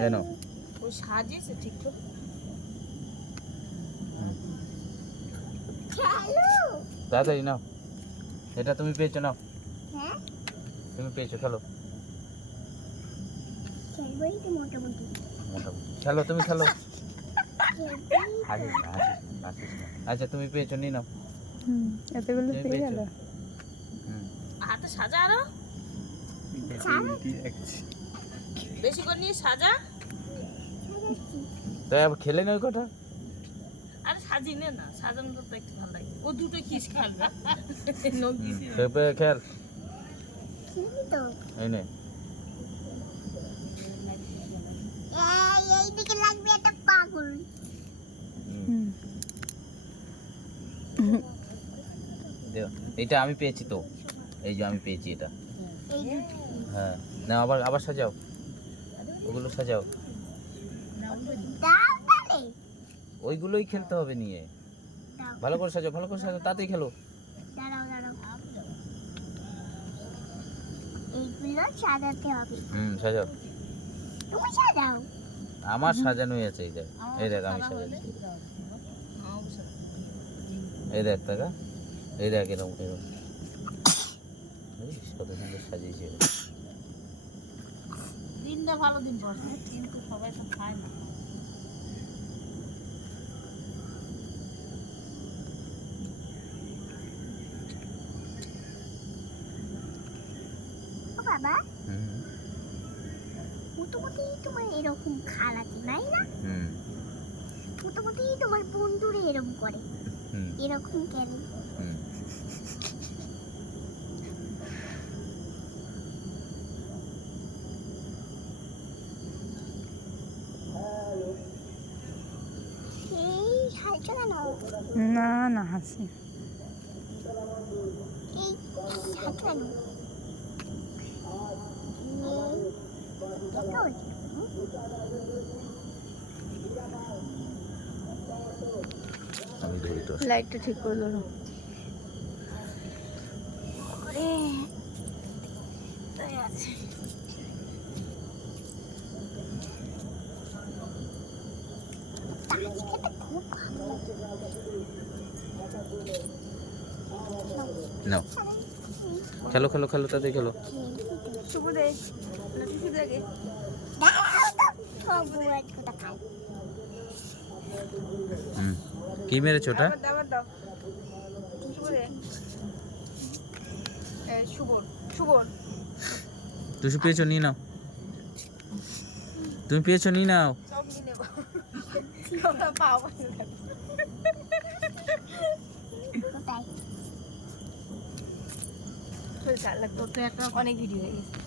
কেন ও সাজিয়েছে ঠিক তো। তাড়াতাড়ি নাও, এটা তুমি পেয়েছো, নাও তুমি পেয়েছো, খেলো মোটামুটি খেলো, তুমি খেলো। হাসিস না, হাসিস না। আচ্ছা তুমি পেয়েছো, নিয়ে নাও। এতগুলো তুমি পেয়ে পেয়েছো। গেল। হাতে সাজা আরো বেশি করে নিয়ে সাজা। তাই আবার খেলে না ওই কটা। আরে সাজিয়ে নে না, সাজানো তো একটু ভালো লাগে। ও দুটো কিস খাবে খেল, তো এই নে। এইদিকে লাগবে একটা পাগল। দেও, এটা আমি পেয়েছি তো, এই যে আমি পেয়েছি এটা। এই দুটো হ্যাঁ, না আবার আবার সাজাও, ওগুলো সাজাও। দাও তাহলে ওইগুলোই খেলতে হবে নিয়ে। দাও। ভালো করে সাজাও, ভালো করে সাজাও, তাতেই খেলো। দাঁড়াও এইগুলো সাজাতে হবে। সাজাও। তুমি সাজাও। আমার সাজানোই আছে, এই দেখ, এই দেখ আমি সাজাচ্ছি। এই দেখ টাকা, এই দেখ এরকম এরকম, বুঝিস কত সুন্দর সাজিয়েছি। দিনটা ভালো দিন পড়ছে, কিন্তু সবাই তো খায় না। ও বাবা, মোটামুটি তোমার এরকম খালাতি নাই না? মোটামুটি তোমার বন্ধুরা এরকম করে, এরকম কেন? এই হালকা কেন? না না হাসি। এই হালকা কেন? আমি ধরি তো। লাইটটা ঠিক করে ধরো। নাও, খেলো খেলো খেলো, তাতে খেলো। শুভ দে, লতিফি দেগে। কি মেরেছো ওটা? আবার দাও। শুভ দে। এই শুভ। তুমি পেয়েছো, নিয়ে নাও। তুমি পেয়েছো, নিয়ে নাও। সব নিয়ে নেব। ওটা পাও। তোর তো একটা অনেক ভিডিও হয়ে গেছে।